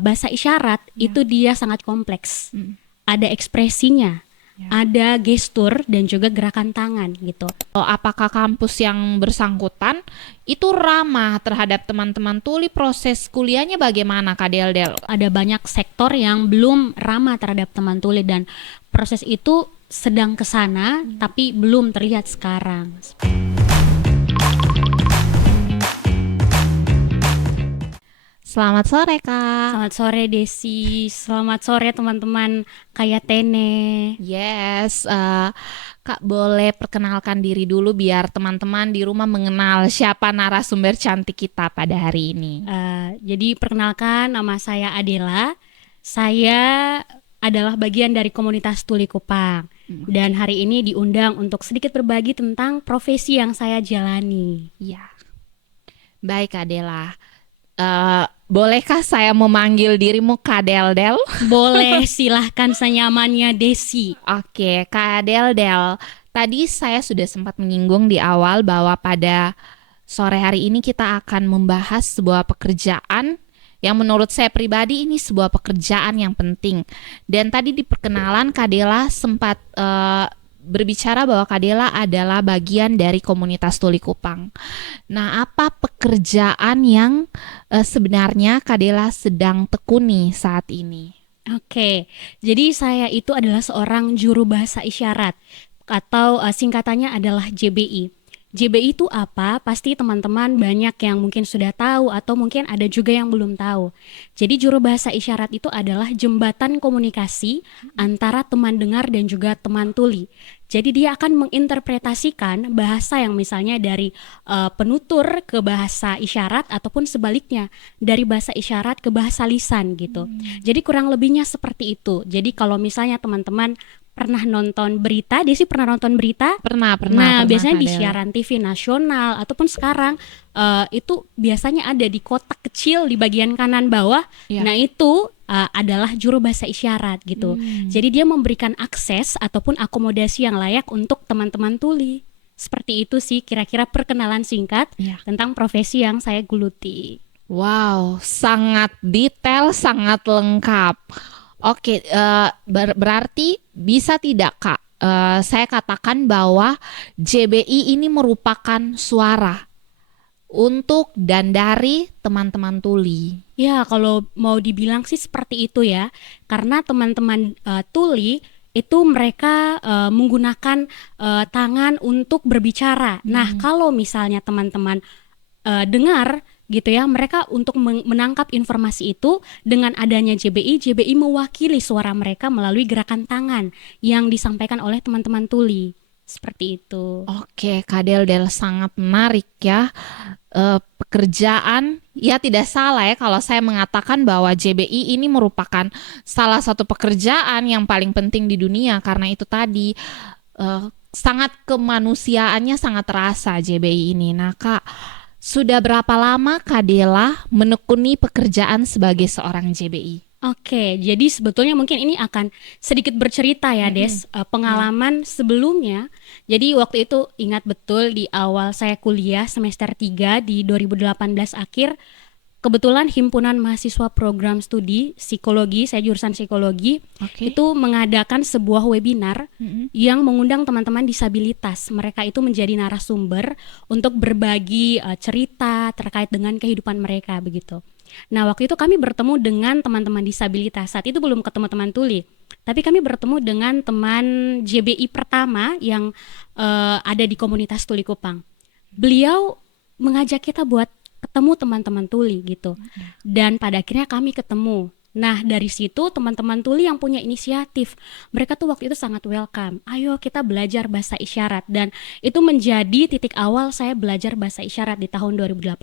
bahasa isyarat itu dia sangat kompleks. Mm. Ada ekspresinya, Ya. ada gestur dan juga gerakan tangan gitu. Apakah kampus yang bersangkutan itu ramah terhadap teman-teman tuli? Proses kuliahnya bagaimana, Kak Del? Ada banyak sektor yang belum ramah terhadap teman tuli dan proses itu sedang ke sana tapi belum terlihat sekarang. Selamat sore, Kak. Selamat sore Desi, selamat sore teman-teman kayak Tene. Yes, Kak boleh perkenalkan diri dulu biar teman-teman di rumah mengenal siapa narasumber cantik kita pada hari ini. Jadi perkenalkan, nama saya Adela. Saya adalah bagian dari komunitas Tuli Kupang dan hari ini diundang untuk sedikit berbagi tentang profesi yang saya jalani. Ya, baik Kak Adela. Bolehkah saya memanggil dirimu Kak Del? Boleh, silahkan senyamannya Desi. Oke, Kak Del. Tadi saya sudah sempat menyinggung di awal bahwa pada sore hari ini kita akan membahas sebuah pekerjaan yang menurut saya pribadi ini sebuah pekerjaan yang penting. Dan tadi di perkenalan Kak Dela sempat berbicara bahwa Kak Dela adalah bagian dari komunitas Tuli Kupang. Nah, apa pekerjaan yang sebenarnya Kak Dela sedang tekuni saat ini? Oke, jadi saya itu adalah seorang juru bahasa isyarat atau singkatannya adalah JBI. JBI itu apa? Pasti teman-teman banyak yang mungkin sudah tahu atau mungkin ada juga yang belum tahu. Jadi juru bahasa isyarat itu adalah jembatan komunikasi antara teman dengar dan juga teman tuli. Jadi dia akan menginterpretasikan bahasa yang misalnya dari penutur ke bahasa isyarat ataupun sebaliknya dari bahasa isyarat ke bahasa lisan gitu. Jadi kurang lebihnya seperti itu. Jadi kalau misalnya teman-teman pernah nonton berita, Desi pernah nonton berita? Pernah, Nah, biasanya Kak di Dela. siaran TV nasional ataupun sekarang itu biasanya ada di kotak kecil di bagian kanan bawah. Ya. Nah, itu adalah juru bahasa isyarat gitu. Jadi dia memberikan akses ataupun akomodasi yang layak untuk teman-teman tuli. Seperti itu sih kira-kira perkenalan singkat Ya. tentang profesi yang saya geluti. Wow, sangat detail, sangat lengkap. Oke, berarti bisa tidak Kak, saya katakan bahwa JBI ini merupakan suara untuk dan dari teman-teman tuli. Ya, kalau mau dibilang sih seperti itu ya. Karena teman-teman tuli itu mereka menggunakan tangan untuk berbicara. Nah, kalau misalnya teman-teman dengar gitu ya, mereka untuk menangkap informasi itu dengan adanya JBI mewakili suara mereka melalui gerakan tangan yang disampaikan oleh teman-teman tuli. Seperti itu. Oke, Kak Del sangat menarik ya. Pekerjaan, ya tidak salah ya kalau saya mengatakan bahwa JBI ini merupakan salah satu pekerjaan yang paling penting di dunia karena itu tadi sangat kemanusiaannya sangat terasa JBI ini. Nah Kak, sudah berapa lama Kak Dela menekuni pekerjaan sebagai seorang JBI? Oke, jadi sebetulnya mungkin ini akan sedikit bercerita ya, Des. Pengalaman sebelumnya. Jadi waktu itu ingat betul di awal saya kuliah semester 3 di 2018 akhir, kebetulan himpunan mahasiswa program studi psikologi, saya jurusan psikologi, Oke. itu mengadakan sebuah webinar yang mengundang teman-teman disabilitas. Mereka itu menjadi narasumber untuk berbagi cerita terkait dengan kehidupan mereka begitu. Nah, waktu itu kami bertemu dengan teman-teman disabilitas. Saat itu belum ketemu teman tuli, tapi kami bertemu dengan teman JBI pertama yang ada di komunitas Tuli Kupang. Beliau mengajak kita buat ketemu teman-teman tuli gitu. Dan pada akhirnya kami ketemu. Nah, dari situ teman-teman tuli yang punya inisiatif, mereka tuh waktu itu sangat welcome. Ayo kita belajar bahasa isyarat, dan itu menjadi titik awal saya belajar bahasa isyarat di tahun 2018.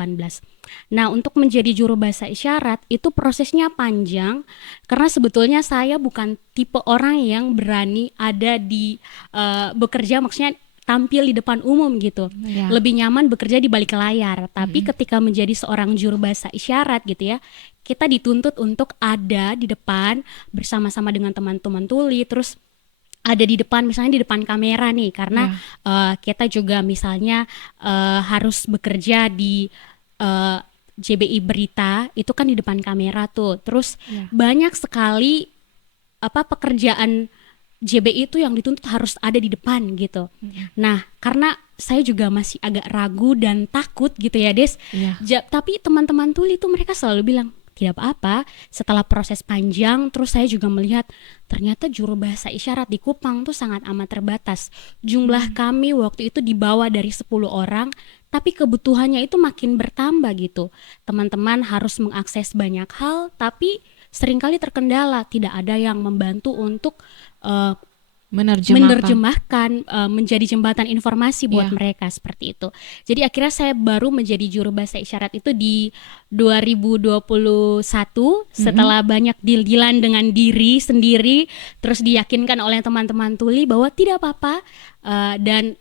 Nah, untuk menjadi juru bahasa isyarat itu prosesnya panjang karena sebetulnya saya bukan tipe orang yang berani ada di bekerja, maksudnya tampil di depan umum gitu. Ya. Lebih nyaman bekerja di balik layar. Tapi ketika menjadi seorang juru bahasa isyarat gitu ya, kita dituntut untuk ada di depan bersama-sama dengan teman-teman tuli, terus ada di depan, misalnya di depan kamera nih, karena kita juga misalnya harus bekerja di JBI Berita itu kan di depan kamera tuh. Terus Ya. banyak sekali pekerjaan JBI itu yang dituntut harus ada di depan gitu. Nah, karena saya juga masih agak ragu dan takut gitu ya, Des. Iya. Tapi teman-teman tuli itu mereka selalu bilang, tidak apa-apa. Setelah proses panjang, terus saya juga melihat ternyata juru bahasa isyarat di Kupang tuh sangat amat terbatas. Jumlah kami waktu itu di bawah dari 10 orang, tapi kebutuhannya itu makin bertambah gitu. Teman-teman harus mengakses banyak hal, tapi seringkali terkendala, tidak ada yang membantu untuk menerjemahkan, menjadi jembatan informasi buat mereka seperti itu. Jadi akhirnya saya baru menjadi juru bahasa isyarat itu di 2021 setelah banyak deal-dealan dengan diri sendiri, terus diyakinkan oleh teman-teman tuli bahwa tidak apa-apa, dan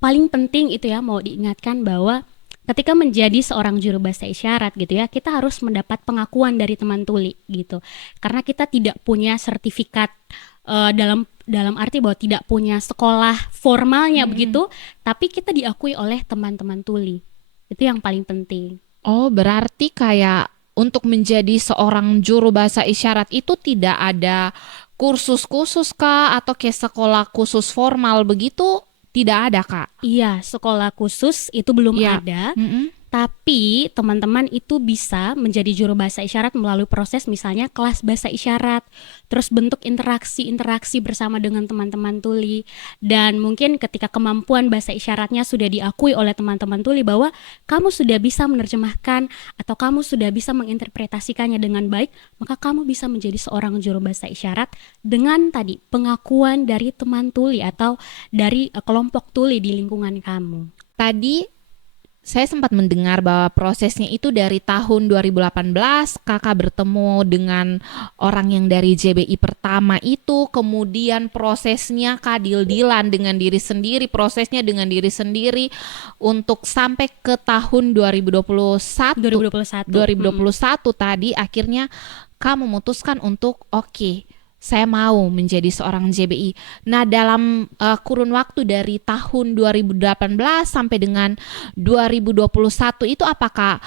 paling penting itu ya mau diingatkan bahwa ketika menjadi seorang juru bahasa isyarat gitu ya, kita harus mendapat pengakuan dari teman tuli gitu. Karena kita tidak punya sertifikat, dalam arti bahwa tidak punya sekolah formalnya begitu, tapi kita diakui oleh teman-teman tuli. Itu yang paling penting. Oh, berarti kayak untuk menjadi seorang juru bahasa isyarat itu tidak ada kursus-kursus kah atau kayak sekolah khusus formal begitu? Tidak ada, Kak? Iya, sekolah khusus itu belum ada. Tapi teman-teman itu bisa menjadi juru bahasa isyarat melalui proses misalnya kelas bahasa isyarat, terus bentuk interaksi bersama dengan teman-teman tuli, dan mungkin ketika kemampuan bahasa isyaratnya sudah diakui oleh teman-teman tuli bahwa kamu sudah bisa menerjemahkan atau kamu sudah bisa menginterpretasikannya dengan baik, maka kamu bisa menjadi seorang juru bahasa isyarat dengan tadi pengakuan dari teman tuli atau dari kelompok tuli di lingkungan kamu. Tadi saya sempat mendengar bahwa prosesnya itu dari tahun 2018 kakak bertemu dengan orang yang dari JBI pertama itu, kemudian prosesnya kak deal-dealan dengan diri sendiri, prosesnya dengan diri sendiri untuk sampai ke tahun 2021 tadi akhirnya kak memutuskan untuk oke, saya mau menjadi seorang JBI. Nah, dalam kurun waktu dari tahun 2018 sampai dengan 2021 itu apakah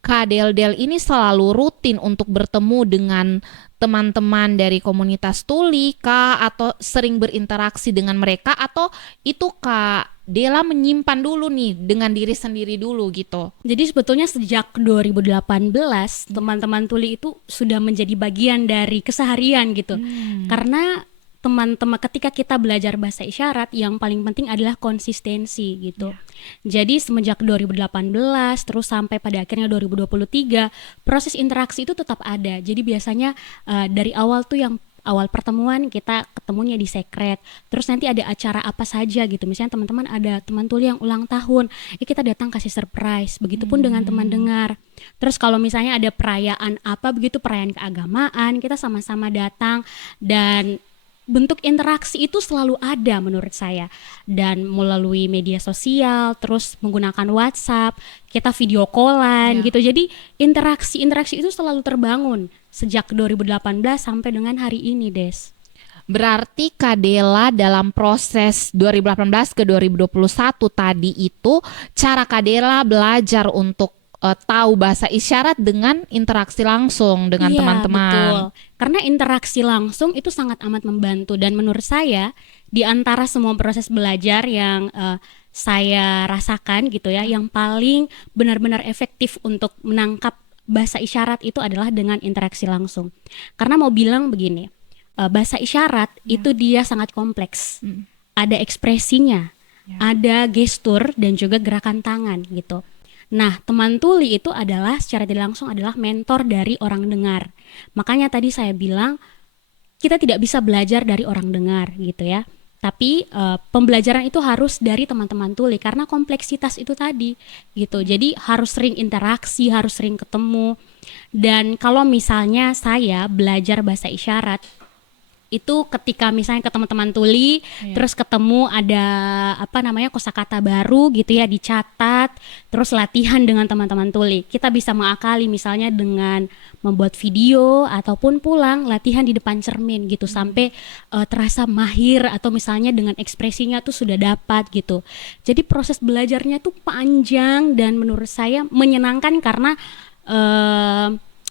Kak Del ini selalu rutin untuk bertemu dengan teman-teman dari komunitas tuli kah, atau sering berinteraksi dengan mereka, atau itu Kak Dela menyimpan dulu nih dengan diri sendiri dulu gitu? Jadi sebetulnya sejak 2018 teman-teman tuli itu sudah menjadi bagian dari keseharian gitu. Karena teman-teman ketika kita belajar bahasa isyarat yang paling penting adalah konsistensi gitu. Jadi semenjak 2018 terus sampai pada akhirnya 2023 proses interaksi itu tetap ada. Jadi biasanya dari awal tuh yang awal pertemuan kita ketemunya di sekret, terus nanti ada acara apa saja gitu, misalnya teman-teman ada teman tuli yang ulang tahun, kita datang kasih surprise, begitupun dengan teman dengar. Terus kalau misalnya ada perayaan apa begitu, perayaan keagamaan, kita sama-sama datang, dan bentuk interaksi itu selalu ada menurut saya, dan melalui media sosial, terus menggunakan WhatsApp, kita video callan gitu. Jadi interaksi itu selalu terbangun sejak 2018 sampai dengan hari ini, Des. Berarti Kak Dela dalam proses 2018 ke 2021 tadi itu cara Kak Dela belajar untuk tahu bahasa isyarat dengan interaksi langsung dengan teman-teman. Betul. Karena interaksi langsung itu sangat amat membantu, dan menurut saya di antara semua proses belajar yang saya rasakan gitu ya, yang paling benar-benar efektif untuk menangkap bahasa isyarat itu adalah dengan interaksi langsung. Karena mau bilang begini, bahasa isyarat itu dia sangat kompleks. Ada ekspresinya, ada gestur dan juga gerakan tangan gitu. Nah, teman tuli itu adalah secara tidak langsung adalah mentor dari orang dengar. Makanya tadi saya bilang kita tidak bisa belajar dari orang dengar gitu ya. Tapi pembelajaran itu harus dari teman-teman tuli karena kompleksitas itu tadi gitu. Jadi harus sering interaksi, harus sering ketemu. Dan kalau misalnya saya belajar bahasa isyarat itu ketika misalnya ke teman-teman tuli, terus ketemu ada kosakata baru gitu ya, dicatat, terus latihan dengan teman-teman tuli. Kita bisa mengakali misalnya dengan membuat video ataupun pulang latihan di depan cermin gitu sampai terasa mahir, atau misalnya dengan ekspresinya tuh sudah dapat gitu. Jadi proses belajarnya tuh panjang dan menurut saya menyenangkan karena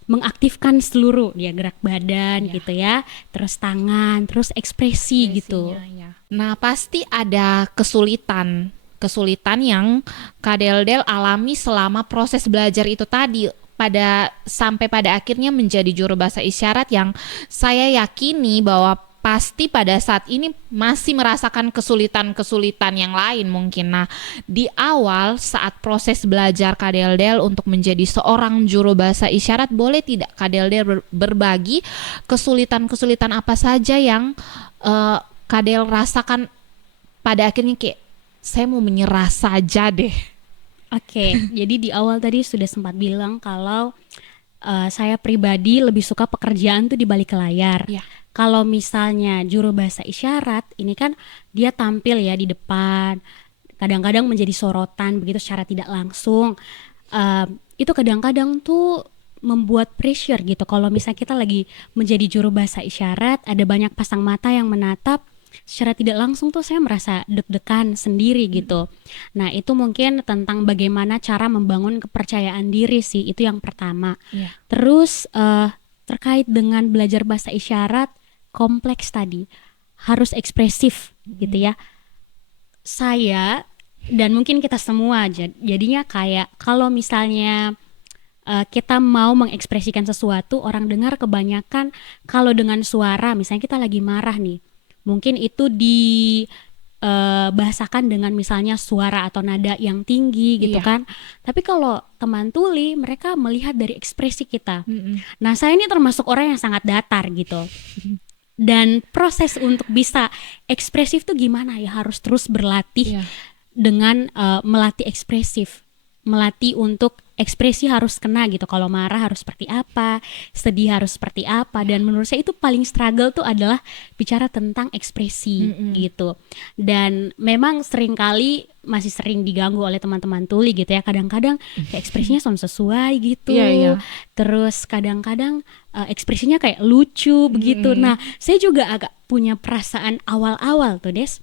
mengaktifkan seluruh ya gerak badan gitu ya, terus tangan, terus ekspresi gitu. Ya. Nah, pasti ada kesulitan yang Kak Del alami selama proses belajar itu tadi sampai pada akhirnya menjadi juru bahasa isyarat yang saya yakini bahwa pasti pada saat ini masih merasakan kesulitan-kesulitan yang lain mungkin. Nah, di awal saat proses belajar Kak Del untuk menjadi seorang juru bahasa isyarat, boleh tidak Kak Del berbagi kesulitan-kesulitan apa saja yang Kak Del rasakan pada akhirnya kayak saya mau menyerah saja deh. Oke, jadi di awal tadi sudah sempat bilang kalau saya pribadi lebih suka pekerjaan tuh di balik layar. Ya. Kalau misalnya juru bahasa isyarat, ini kan dia tampil ya di depan, kadang-kadang menjadi sorotan begitu secara tidak langsung. Itu kadang-kadang tuh membuat pressure gitu. Kalau misalnya kita lagi menjadi juru bahasa isyarat, ada banyak pasang mata yang menatap, secara tidak langsung tuh saya merasa deg-degan sendiri gitu. Nah, itu mungkin tentang bagaimana cara membangun kepercayaan diri sih, itu yang pertama. Yeah. Terus terkait dengan belajar bahasa isyarat, kompleks tadi, harus ekspresif gitu ya. Saya dan mungkin kita semua jadinya kayak kalau misalnya kita mau mengekspresikan sesuatu, orang dengar kebanyakan kalau dengan suara, misalnya kita lagi marah nih, mungkin itu bahasakan dengan misalnya suara atau nada yang tinggi gitu kan. Tapi kalau teman tuli, mereka melihat dari ekspresi kita. Nah, saya ini termasuk orang yang sangat datar gitu. Dan proses untuk bisa ekspresif tuh gimana ya, harus terus berlatih dengan melatih ekspresif. Melatih untuk ekspresi harus kena gitu. Kalau marah harus seperti apa, sedih harus seperti apa. Dan menurut saya itu paling struggle tuh adalah bicara tentang ekspresi gitu. Dan memang seringkali masih sering diganggu oleh teman-teman tuli gitu ya. Kadang-kadang ekspresinya sesuai gitu. Terus kadang-kadang ekspresinya kayak lucu begitu. Nah, saya juga agak punya perasaan awal-awal tuh Des.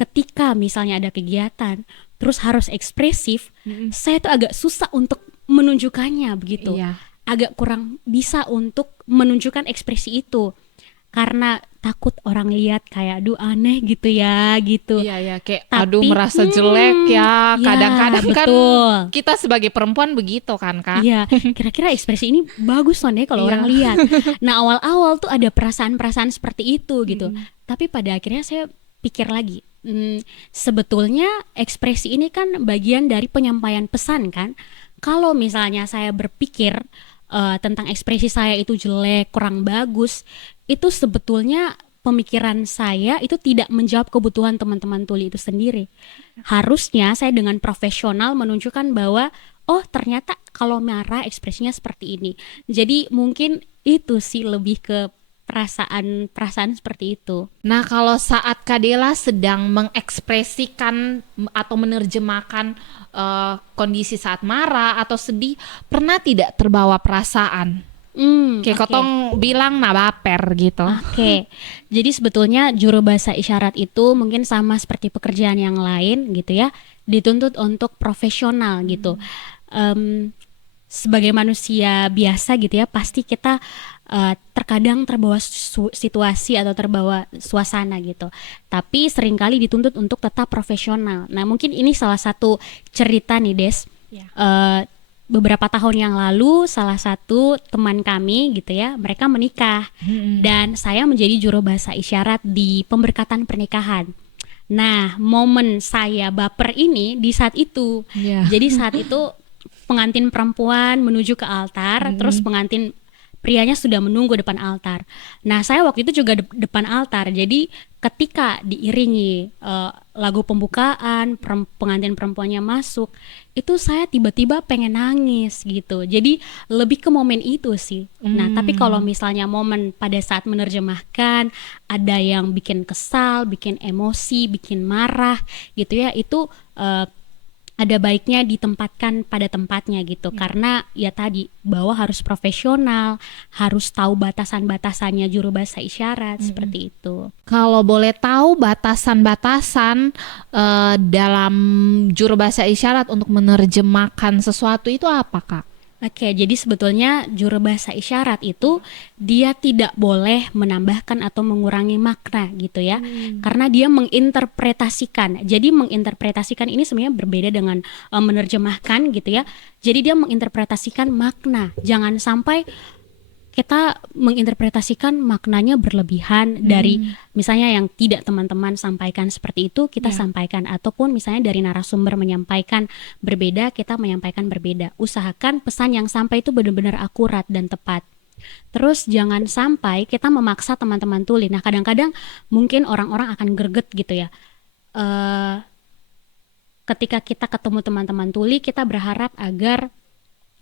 Ketika misalnya ada kegiatan terus harus ekspresif, saya tuh agak susah untuk menunjukkannya begitu. Agak kurang bisa untuk menunjukkan ekspresi itu karena takut orang lihat kayak aduh aneh gitu ya gitu. Kayak aduh merasa jelek ya. Kadang-kadang kan kita sebagai perempuan begitu kan Kak. Iya, kira-kira ekspresi ini bagus loh deh kalau orang lihat. Nah, awal-awal tuh ada perasaan-perasaan seperti itu gitu. Tapi pada akhirnya saya pikir lagi, sebetulnya ekspresi ini kan bagian dari penyampaian pesan kan. Kalau misalnya saya berpikir tentang ekspresi saya itu jelek, kurang bagus, itu sebetulnya pemikiran saya itu tidak menjawab kebutuhan teman-teman tuli itu sendiri. Harusnya saya dengan profesional menunjukkan bahwa oh ternyata kalau marah ekspresinya seperti ini. Jadi mungkin itu sih lebih ke perasaan seperti itu. Nah, kalau saat Kak Dela sedang mengekspresikan atau menerjemahkan kondisi saat marah atau sedih, pernah tidak terbawa perasaan? Kayak Kotong bilang baper gitu. Jadi sebetulnya juru bahasa isyarat itu mungkin sama seperti pekerjaan yang lain gitu ya, dituntut untuk profesional gitu. Sebagai manusia biasa gitu ya, pasti kita terkadang terbawa situasi atau terbawa suasana gitu. Tapi seringkali dituntut untuk tetap profesional. Nah, mungkin ini salah satu cerita nih Des. Beberapa tahun yang lalu salah satu teman kami gitu ya, mereka menikah dan saya menjadi juru bahasa isyarat di pemberkatan pernikahan. Nah, momen saya baper ini di saat itu. Jadi saat itu pengantin perempuan menuju ke altar, terus pengantin prianya sudah menunggu depan altar. Nah, saya waktu itu juga depan altar. Jadi ketika diiringi lagu pembukaan, pengantin perempuannya masuk, itu saya tiba-tiba pengen nangis gitu. Jadi lebih ke momen itu sih. Nah, tapi kalau misalnya momen pada saat menerjemahkan, ada yang bikin kesal, bikin emosi, bikin marah gitu ya, itu ada baiknya ditempatkan pada tempatnya gitu. Karena ya tadi, bahwa harus profesional, harus tahu batasan-batasannya juru bahasa isyarat, seperti itu. Kalau boleh tahu batasan-batasan dalam juru bahasa isyarat untuk menerjemahkan sesuatu itu apa Kak? Oke, jadi sebetulnya juru bahasa isyarat itu dia tidak boleh menambahkan atau mengurangi makna gitu ya. Karena dia menginterpretasikan. Jadi menginterpretasikan ini sebenarnya berbeda dengan menerjemahkan gitu ya. Jadi dia menginterpretasikan makna. Jangan sampai kita menginterpretasikan maknanya berlebihan dari misalnya yang tidak teman-teman sampaikan seperti itu kita Ya. sampaikan, ataupun misalnya dari narasumber menyampaikan berbeda, kita menyampaikan berbeda. Usahakan pesan yang sampai itu benar-benar akurat dan tepat. Terus jangan sampai kita memaksa teman-teman tuli. Nah, kadang-kadang mungkin orang-orang akan greget gitu ya. Eh Ketika kita ketemu teman-teman tuli, kita berharap agar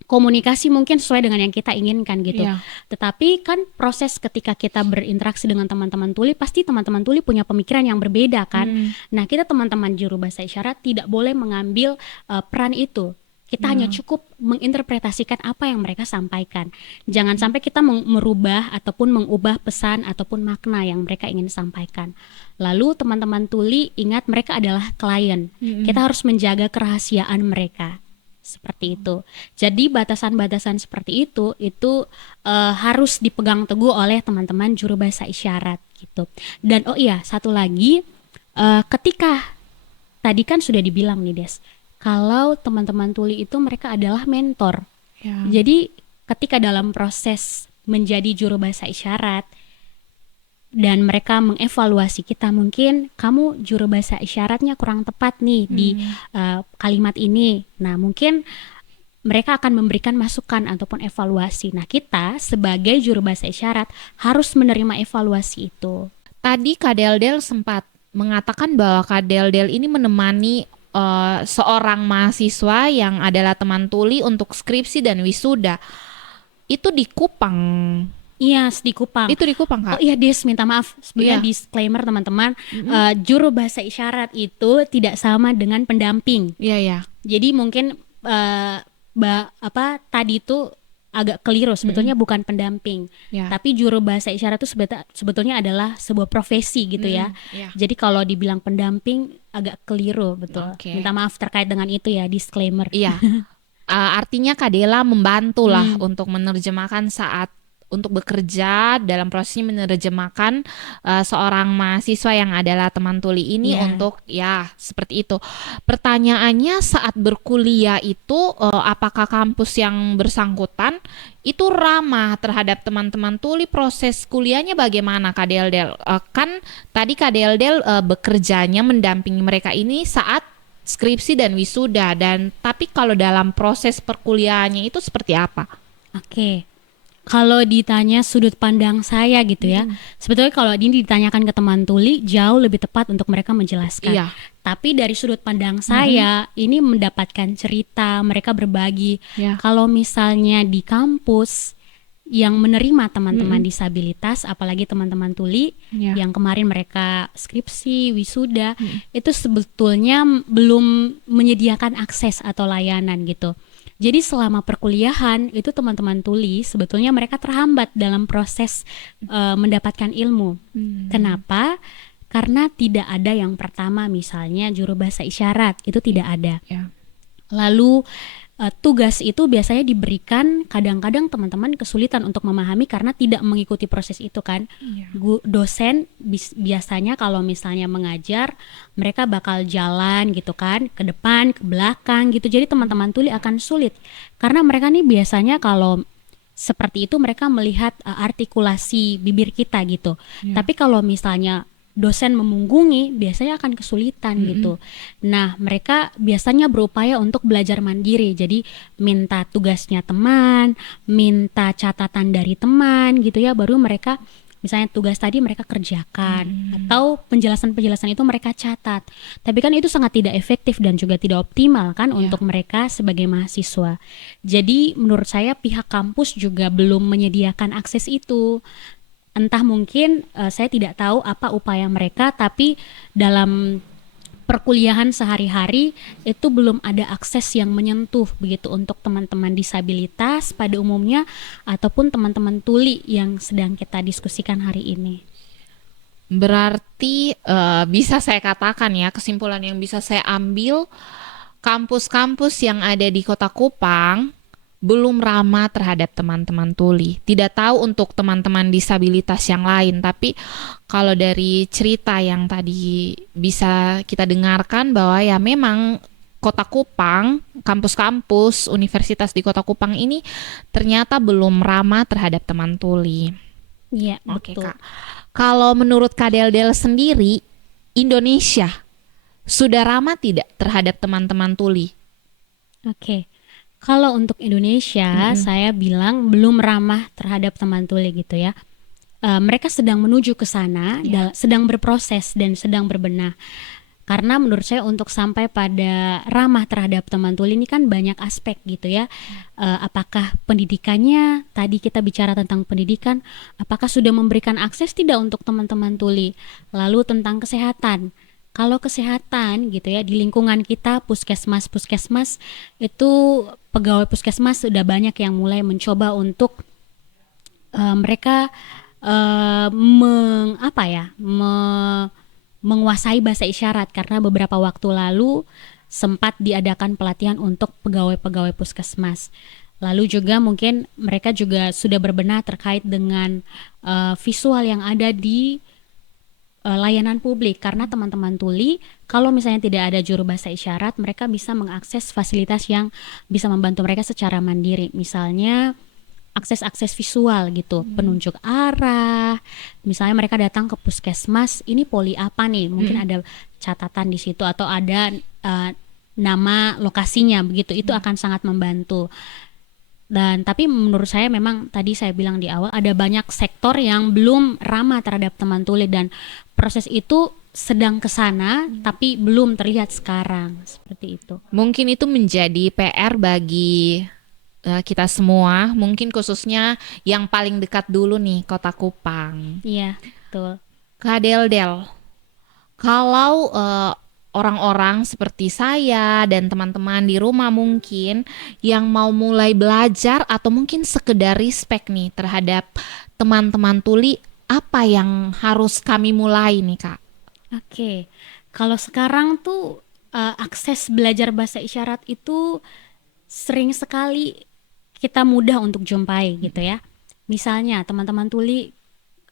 komunikasi mungkin sesuai dengan yang kita inginkan gitu. Iya. Tetapi kan proses ketika kita berinteraksi dengan teman-teman tuli, pasti teman-teman tuli punya pemikiran yang berbeda kan. Nah, kita teman-teman juru bahasa isyarat tidak boleh mengambil peran itu. Kita hanya cukup menginterpretasikan apa yang mereka sampaikan. Jangan sampai kita merubah ataupun mengubah pesan ataupun makna yang mereka ingin sampaikan. Lalu teman-teman tuli ingat mereka adalah klien. Kita harus menjaga kerahasiaan mereka. Seperti itu. Jadi batasan-batasan seperti itu harus dipegang teguh oleh teman-teman juru bahasa isyarat gitu. Dan oh iya, satu lagi, ketika tadi kan sudah dibilang nih Des, kalau teman-teman tuli itu mereka adalah mentor. Ya. Jadi ketika dalam proses menjadi juru bahasa isyarat dan mereka mengevaluasi kita, mungkin kamu juru bahasa isyaratnya kurang tepat nih di kalimat ini. Nah, mungkin mereka akan memberikan masukan ataupun evaluasi. Nah, kita sebagai juru bahasa isyarat harus menerima evaluasi itu. Tadi Kak Del sempat mengatakan bahwa Kak Del ini menemani seorang mahasiswa yang adalah teman tuli untuk skripsi dan wisuda. Itu di Kupang. Iya, di Kupang. Itu di Kupang, Kak. Oh iya Des, minta maaf. Sebenarnya Iya. disclaimer teman-teman, juru bahasa isyarat itu tidak sama dengan pendamping. Iya, ya. Jadi mungkin tadi itu agak keliru, sebetulnya bukan pendamping. Ya. Tapi juru bahasa isyarat itu sebetulnya adalah sebuah profesi gitu ya. Iya. Jadi kalau dibilang pendamping agak keliru, betul. Oke. Minta maaf terkait dengan itu ya, disclaimer. Iya. Artinya Kak Dela membantu lah untuk menerjemahkan saat untuk bekerja dalam prosesnya menerjemahkan seorang mahasiswa yang adalah teman tuli ini Iya. untuk ya seperti itu. Pertanyaannya saat berkuliah itu apakah kampus yang bersangkutan itu ramah terhadap teman-teman tuli? Proses kuliahnya bagaimana Kak Del? Kan tadi Kak Del bekerjanya mendampingi mereka ini saat skripsi dan wisuda, dan tapi kalau dalam proses perkuliahannya itu seperti apa? Oke. Kalau ditanya sudut pandang saya gitu ya, sebetulnya kalau ini ditanyakan ke teman tuli jauh lebih tepat untuk mereka menjelaskan. Iya. Tapi dari sudut pandang saya, ini mendapatkan cerita, mereka berbagi. Ya. Kalau misalnya di kampus yang menerima teman-teman disabilitas, apalagi teman-teman tuli Ya. yang kemarin mereka skripsi, wisuda, itu sebetulnya belum menyediakan akses atau layanan gitu. Jadi selama perkuliahan itu teman-teman tuli sebetulnya mereka terhambat dalam proses mendapatkan ilmu. Kenapa? Karena tidak ada yang pertama misalnya juru bahasa isyarat, itu tidak ada. Ya. Lalu tugas itu biasanya diberikan, kadang-kadang teman-teman kesulitan untuk memahami karena tidak mengikuti proses itu kan. Iya. Dosen biasanya kalau misalnya mengajar, mereka bakal jalan gitu kan, ke depan, ke belakang gitu. Jadi teman-teman tuli akan sulit karena mereka nih biasanya kalau seperti itu mereka melihat artikulasi bibir kita gitu. Ya. Tapi kalau misalnya dosen memunggungi, biasanya akan kesulitan gitu. Nah, mereka biasanya berupaya untuk belajar mandiri. Jadi minta tugasnya teman, minta catatan dari teman gitu ya, baru mereka misalnya tugas tadi mereka kerjakan, atau penjelasan-penjelasan itu mereka catat. Tapi kan itu sangat tidak efektif dan juga tidak optimal kan untuk mereka sebagai mahasiswa. Jadi menurut saya pihak kampus juga belum menyediakan akses itu. Entah mungkin saya tidak tahu apa upaya mereka, tapi dalam perkuliahan sehari-hari itu belum ada akses yang menyentuh begitu untuk teman-teman disabilitas pada umumnya ataupun teman-teman tuli yang sedang kita diskusikan hari ini. Berarti bisa saya katakan ya, kesimpulan yang bisa saya ambil, kampus-kampus yang ada di Kota Kupang belum ramah terhadap teman-teman tuli. Tidak tahu untuk teman-teman disabilitas yang lain, tapi kalau dari cerita yang tadi bisa kita dengarkan bahwa ya memang Kota Kupang, kampus-kampus universitas di Kota Kupang ini ternyata belum ramah terhadap teman tuli. Iya, Oke, betul. Kak. Kalau menurut Kak Del sendiri, Indonesia sudah ramah tidak terhadap teman-teman tuli? Oke. Kalau untuk Indonesia, Mm-mm. saya bilang belum ramah terhadap teman tuli gitu ya. Mereka sedang menuju ke sana, Ya. sedang berproses dan sedang berbenah. Karena menurut saya untuk sampai pada ramah terhadap teman tuli ini kan banyak aspek gitu ya. Apakah pendidikannya, tadi kita bicara tentang pendidikan, apakah sudah memberikan akses tidak untuk teman-teman tuli? Lalu tentang kesehatan. Kalau kesehatan gitu ya di lingkungan kita puskesmas itu pegawai puskesmas sudah banyak yang mulai mencoba untuk mereka menguasai bahasa isyarat karena beberapa waktu lalu sempat diadakan pelatihan untuk pegawai-pegawai puskesmas. Lalu juga mungkin mereka juga sudah berbenah terkait dengan visual yang ada di layanan publik karena teman-teman tuli kalau misalnya tidak ada juru bahasa isyarat mereka bisa mengakses fasilitas yang bisa membantu mereka secara mandiri, misalnya akses-akses visual gitu, penunjuk arah, misalnya mereka datang ke puskesmas ini poli apa nih, mungkin ada catatan di situ atau ada nama lokasinya begitu, itu akan sangat membantu. Dan tapi menurut saya memang tadi saya bilang di awal ada banyak sektor yang belum ramah terhadap teman tuli dan proses itu sedang ke sana tapi belum terlihat sekarang seperti itu. Mungkin itu menjadi PR bagi kita semua, mungkin khususnya yang paling dekat dulu nih, Kota Kupang. Iya, betul. Kak Del, kalau orang-orang seperti saya dan teman-teman di rumah mungkin yang mau mulai belajar atau mungkin sekedar respect nih terhadap teman-teman tuli, apa yang harus kami mulai nih, Kak? Oke. Kalau sekarang tuh akses belajar bahasa isyarat itu sering sekali kita mudah untuk jumpai gitu ya. Misalnya teman-teman tuli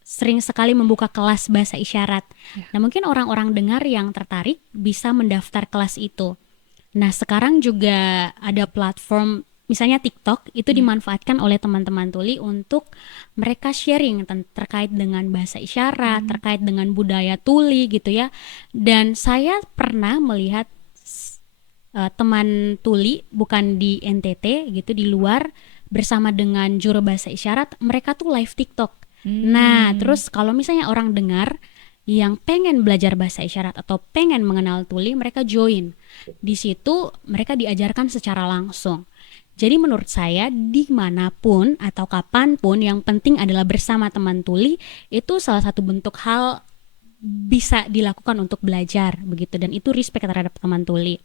sering sekali membuka kelas bahasa isyarat. Nah, mungkin orang-orang dengar yang tertarik bisa mendaftar kelas itu. Nah, sekarang juga ada platform misalnya TikTok itu dimanfaatkan oleh teman-teman tuli untuk mereka sharing terkait dengan bahasa isyarat, terkait dengan budaya tuli gitu ya. Dan saya pernah melihat teman tuli bukan di NTT gitu di luar bersama dengan juru bahasa isyarat, mereka tuh live TikTok. Nah, terus kalau misalnya orang dengar yang pengen belajar bahasa isyarat atau pengen mengenal tuli, mereka join. Di situ mereka diajarkan secara langsung. Jadi menurut saya dimanapun atau kapanpun yang penting adalah bersama teman tuli, itu salah satu bentuk hal bisa dilakukan untuk belajar begitu, dan itu respect terhadap teman tuli.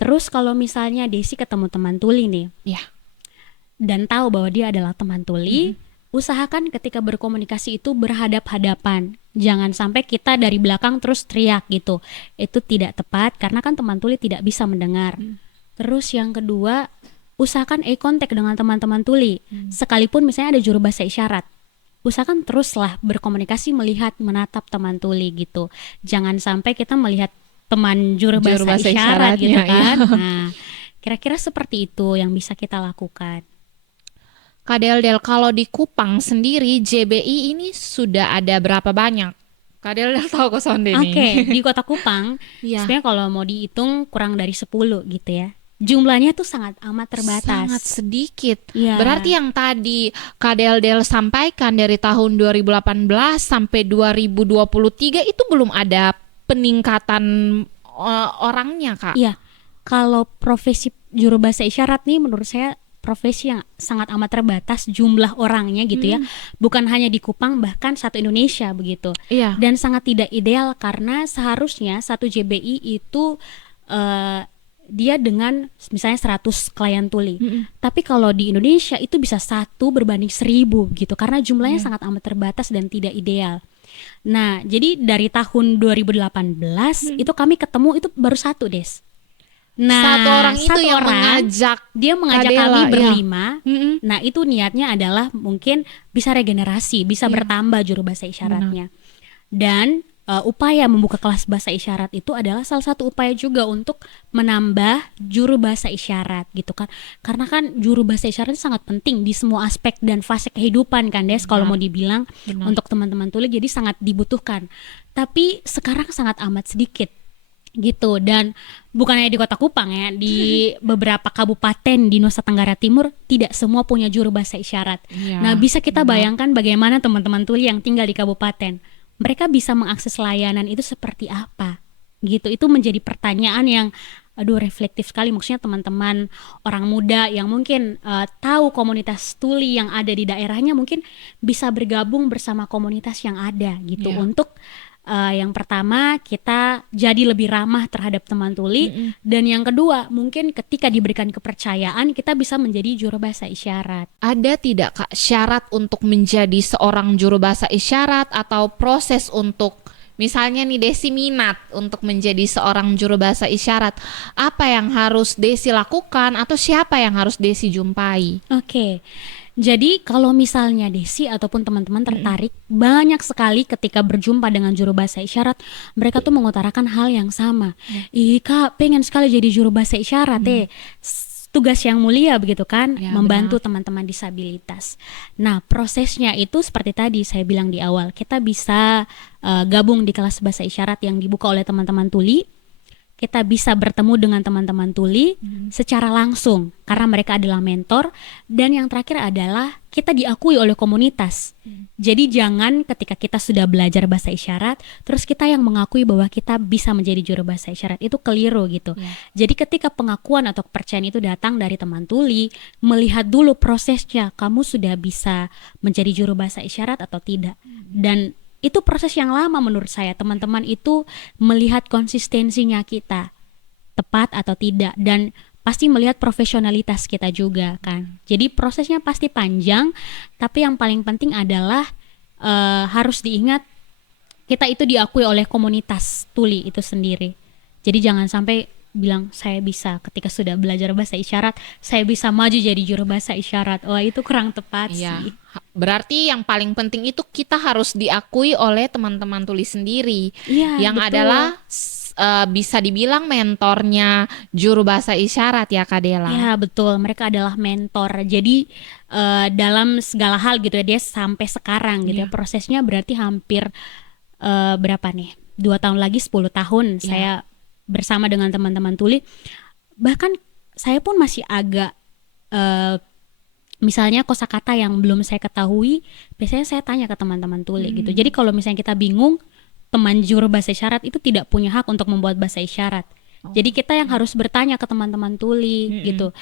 Terus kalau misalnya Desi ketemu teman tuli nih, Ya. dan tahu bahwa dia adalah teman tuli, usahakan ketika berkomunikasi itu berhadap-hadapan. Jangan sampai kita dari belakang terus teriak gitu. Itu tidak tepat karena kan teman tuli tidak bisa mendengar. Terus yang kedua, usahakan eye contact dengan teman-teman tuli. Sekalipun misalnya ada juru bahasa isyarat, usahakan teruslah berkomunikasi, melihat, menatap teman tuli gitu. Jangan sampai kita melihat teman juru bahasa isyarat gitu kan. Nah, kira-kira seperti itu yang bisa kita lakukan. Kak Del, kalau di Kupang sendiri JBI ini sudah ada berapa banyak? Kak Del tahu kok Sonde nih. Oke, di Kota Kupang Iya. sebenarnya kalau mau dihitung kurang dari 10 gitu ya. Jumlahnya tuh sangat amat terbatas. Sangat sedikit. Ya. Berarti yang tadi Kak Del sampaikan dari tahun 2018 sampai 2023 itu belum ada peningkatan orangnya, Kak? Iya. Kalau profesi juru bahasa isyarat nih menurut saya profesi yang sangat amat terbatas jumlah orangnya gitu ya. Bukan hanya di Kupang, bahkan satu Indonesia begitu. Iya. Dan sangat tidak ideal karena seharusnya satu JBI itu dia dengan misalnya 100 klien tuli. Tapi kalau di Indonesia itu bisa 1 berbanding 1000 gitu karena jumlahnya sangat amat terbatas dan tidak ideal. Nah, jadi dari tahun 2018 itu kami ketemu itu baru 1, Des. Nah, Satu orang itu satu yang orang, mengajak dia mengajak Kadela, kami ya. berlima. Mm-mm. Nah, itu niatnya adalah mungkin bisa regenerasi, bisa Iya. bertambah juru bahasa isyaratnya. Dan upaya membuka kelas bahasa isyarat itu adalah salah satu upaya juga untuk menambah juru bahasa isyarat gitu kan. Karena kan juru bahasa isyarat itu sangat penting di semua aspek dan fase kehidupan kan Des, kalau mau dibilang untuk teman-teman tuli, jadi sangat dibutuhkan. Tapi sekarang sangat amat sedikit gitu, dan bukannya di Kota Kupang ya, di beberapa kabupaten di Nusa Tenggara Timur tidak semua punya juru bahasa isyarat. Iya, Nah, bisa kita bayangkan bagaimana teman-teman tuli yang tinggal di kabupaten, mereka bisa mengakses layanan itu seperti apa gitu. Itu menjadi pertanyaan yang reflektif sekali. Maksudnya teman-teman orang muda yang mungkin tahu komunitas tuli yang ada di daerahnya mungkin bisa bergabung bersama komunitas yang ada gitu. Iya. Untuk yang pertama, kita jadi lebih ramah terhadap teman tuli. Dan yang kedua, mungkin ketika diberikan kepercayaan, kita bisa menjadi juru bahasa isyarat. Ada tidak Kak syarat untuk menjadi seorang juru bahasa isyarat, atau proses untuk misalnya nih Desi minat untuk menjadi seorang juru bahasa isyarat, apa yang harus Desi lakukan atau siapa yang harus Desi jumpai? Oke. Jadi kalau misalnya Desi ataupun teman-teman tertarik, banyak sekali ketika berjumpa dengan juru bahasa isyarat, mereka tuh mengutarakan hal yang sama. Ih Kak, pengen sekali jadi juru bahasa isyarat tugas yang mulia begitu kan, Ya, membantu teman-teman disabilitas. Nah, prosesnya itu seperti tadi saya bilang di awal, kita bisa gabung di kelas bahasa isyarat yang dibuka oleh teman-teman tuli. Kita bisa bertemu dengan teman-teman tuli secara langsung karena mereka adalah mentor. Dan yang terakhir adalah kita diakui oleh komunitas. Jadi jangan ketika kita sudah belajar bahasa isyarat terus kita yang mengakui bahwa kita bisa menjadi juru bahasa isyarat, itu keliru gitu. Jadi ketika pengakuan atau kepercayaan itu datang dari teman tuli, melihat dulu prosesnya, kamu sudah bisa menjadi juru bahasa isyarat atau tidak. Dan itu proses yang lama menurut saya. Teman-teman itu melihat konsistensinya kita tepat atau tidak, dan pasti melihat profesionalitas kita juga kan. Jadi prosesnya pasti panjang, tapi yang paling penting adalah harus diingat kita itu diakui oleh komunitas tuli itu sendiri. Jadi jangan sampai bilang saya bisa ketika sudah belajar bahasa isyarat, saya bisa maju jadi juru bahasa isyarat. Wah, itu kurang tepat sih. Berarti yang paling penting itu kita harus diakui oleh teman-teman tuli sendiri, yang betul. adalah bisa dibilang mentornya juru bahasa isyarat ya Kak Dela. Ya betul, mereka adalah mentor. Jadi dalam segala hal gitu ya, dia sampai sekarang gitu ya, prosesnya berarti hampir berapa nih? 2 tahun lagi 10 tahun saya bersama dengan teman-teman tuli. Bahkan saya pun masih agak misalnya kosakata yang belum saya ketahui, biasanya saya tanya ke teman-teman tuli gitu. Jadi kalau misalnya kita bingung, teman juru bahasa isyarat itu tidak punya hak untuk membuat bahasa isyarat. Jadi kita yang harus bertanya ke teman-teman tuli gitu.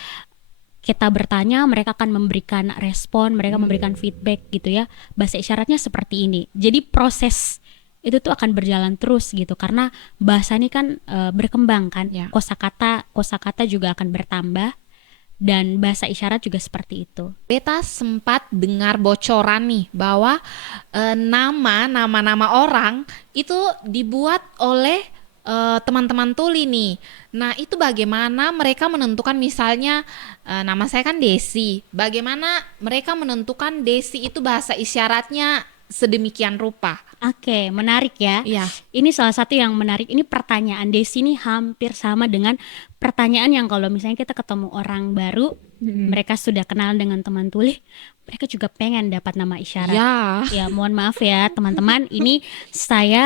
Kita bertanya, mereka akan memberikan respon, mereka memberikan feedback gitu ya. Bahasa isyaratnya seperti ini. Jadi proses itu tuh akan berjalan terus gitu, karena bahasa ini kan berkembang kan. Kosakata juga akan bertambah. Dan bahasa isyarat juga seperti itu. Beta sempat dengar bocoran nih bahwa nama-nama orang itu dibuat oleh teman-teman tuli nih. Nah, itu bagaimana mereka menentukan, misalnya nama saya kan Desi. Bagaimana mereka menentukan Desi itu bahasa isyaratnya sedemikian rupa? Oke, menarik ya. Iya. Ini salah satu yang menarik. Ini pertanyaan Desi ini hampir sama dengan pertanyaan yang kalau misalnya kita ketemu orang baru, mereka sudah kenal dengan teman tuli, mereka juga pengen dapat nama isyarat. Ya, mohon maaf ya teman-teman, ini saya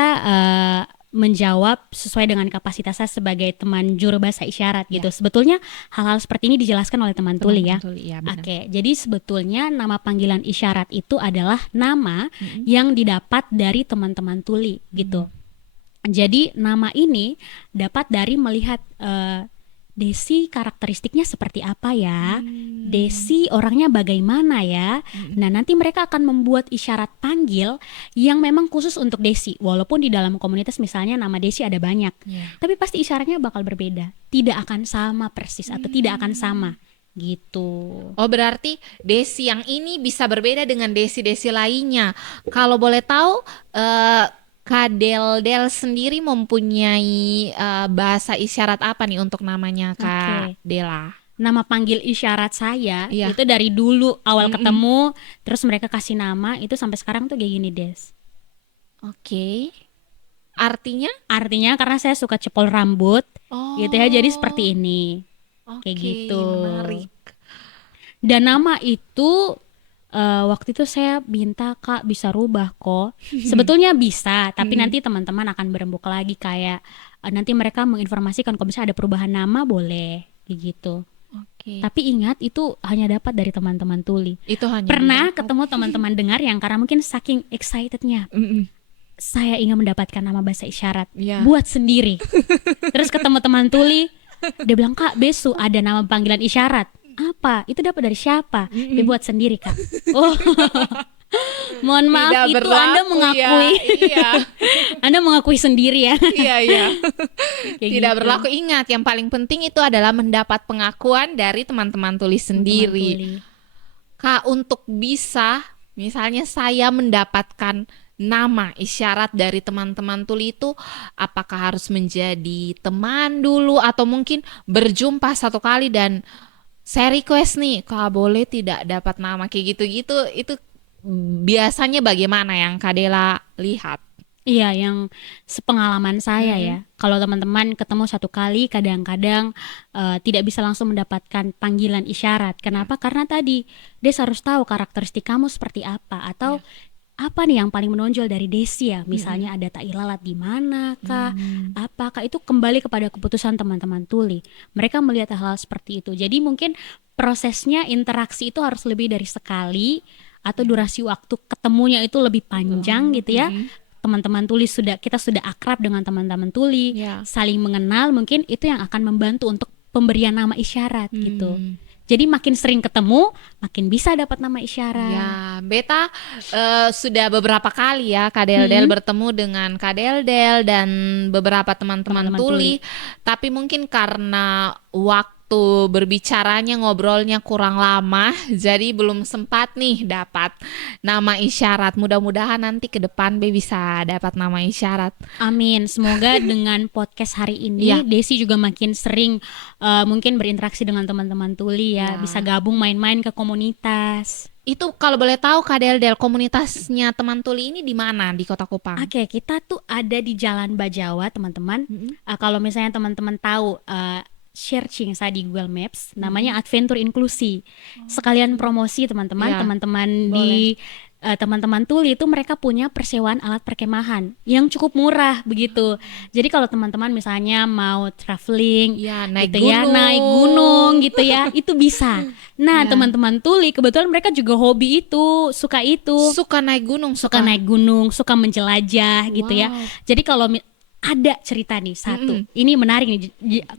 menjawab sesuai dengan kapasitas saya sebagai teman juru bahasa isyarat gitu. Sebetulnya hal-hal seperti ini dijelaskan oleh teman tuli ya. Oke, jadi sebetulnya nama panggilan isyarat itu adalah nama yang didapat dari teman-teman tuli gitu. Jadi nama ini dapat dari melihat Desi karakteristiknya seperti apa ya, Desi orangnya bagaimana ya. Nah, nanti mereka akan membuat isyarat panggil yang memang khusus untuk Desi. Walaupun di dalam komunitas misalnya nama Desi ada banyak, tapi pasti isyaratnya bakal berbeda, tidak akan sama persis atau tidak akan sama gitu. Oh, berarti Desi yang ini bisa berbeda dengan Desi-Desi lainnya. Kalau boleh tahu Kak Del sendiri mempunyai bahasa isyarat apa nih untuk namanya Kak Oke. Dela? Nama panggil isyarat saya Iya. itu dari dulu awal Mm-mm. ketemu, terus mereka kasih nama itu sampai sekarang tuh kayak gini, Des. Oke. Artinya? Artinya karena saya suka cepol rambut, gitu ya. Jadi Oh, seperti ini, kayak oke, gitu. menarik. Dan nama itu waktu itu saya minta Kak bisa rubah kok. Sebetulnya bisa, tapi Mm-mm. nanti teman-teman akan berembuk lagi kayak nanti mereka menginformasikan kalau misalnya ada perubahan nama boleh, kayak gitu. Oke. Tapi ingat itu hanya dapat dari teman-teman tuli. Itu hanya Pernah didapat. ketemu teman-teman dengar yang karena mungkin saking excitednya, Mm-mm. saya ingin mendapatkan nama bahasa isyarat, Ya. buat sendiri. Terus ketemu teman tuli, dia bilang Kak Besu ada nama panggilan isyarat. Apa? Itu dapat dari siapa? Dia buat sendiri Kak. Oh, mohon maaf Tidak itu Anda berlaku mengakui, ya. Iya. Anda mengakui sendiri ya. Iya, iya. Kayak Tidak gitu. berlaku. Ingat, yang paling penting itu adalah mendapat pengakuan dari teman-teman tulis Teman-teman sendiri. tuli. Kak, untuk bisa, misalnya saya mendapatkan nama isyarat dari teman-teman tuli itu, apakah harus menjadi teman dulu atau mungkin berjumpa satu kali dan saya request nih, Kak boleh tidak dapat nama kayak gitu-gitu, itu biasanya bagaimana yang Kak Dela lihat? Iya, yang sepengalaman saya ya. Kalau teman-teman ketemu satu kali, kadang-kadang tidak bisa langsung mendapatkan panggilan isyarat. Kenapa? Karena tadi Des harus tahu karakteristik kamu seperti apa, atau apa nih yang paling menonjol dari Desi ya. Misalnya ada tai lalat di mana kah? Apakah itu kembali kepada keputusan teman-teman tuli. Mereka melihat hal-hal seperti itu. Jadi mungkin prosesnya interaksi itu harus lebih dari sekali, atau durasi waktu ketemunya itu lebih panjang gitu ya. Teman-teman tuli kita sudah akrab dengan teman-teman tuli, Ya. saling mengenal, mungkin itu yang akan membantu untuk pemberian nama isyarat gitu. Jadi makin sering ketemu, makin bisa dapat nama isyarat. Ya, Beta sudah beberapa kali ya Kak Del bertemu dengan Kak Del dan beberapa teman-teman Teman-teman tuli. Tapi mungkin karena waktu berbicaranya, ngobrolnya kurang lama, jadi belum sempat nih dapat nama isyarat. Mudah-mudahan nanti ke depan Be bisa dapat nama isyarat. Amin. Semoga dengan podcast hari ini Ya. Desi juga makin sering mungkin berinteraksi dengan teman-teman tuli ya, Ya. bisa gabung main-main ke komunitas. Itu kalau boleh tahu Kak Del komunitasnya teman tuli ini di mana di Kota Kupang? Oke, kita tuh ada di Jalan Bajawa, teman-teman. Kalau misalnya teman-teman tahu searching saya di Google Maps, namanya Adventure Inklusi. Sekalian promosi teman-teman, Ya, teman-teman di teman-teman tuli itu mereka punya persewaan alat perkemahan yang cukup murah begitu. Jadi kalau teman-teman misalnya mau traveling, Ya, naik gitu ya, naik gunung gitu ya, itu bisa. Nah, Ya. teman-teman tuli kebetulan mereka juga hobi itu, suka itu. Suka naik gunung, Suka naik gunung, suka menjelajah gitu ya. Wow. Jadi kalau ada cerita nih satu, ini menarik nih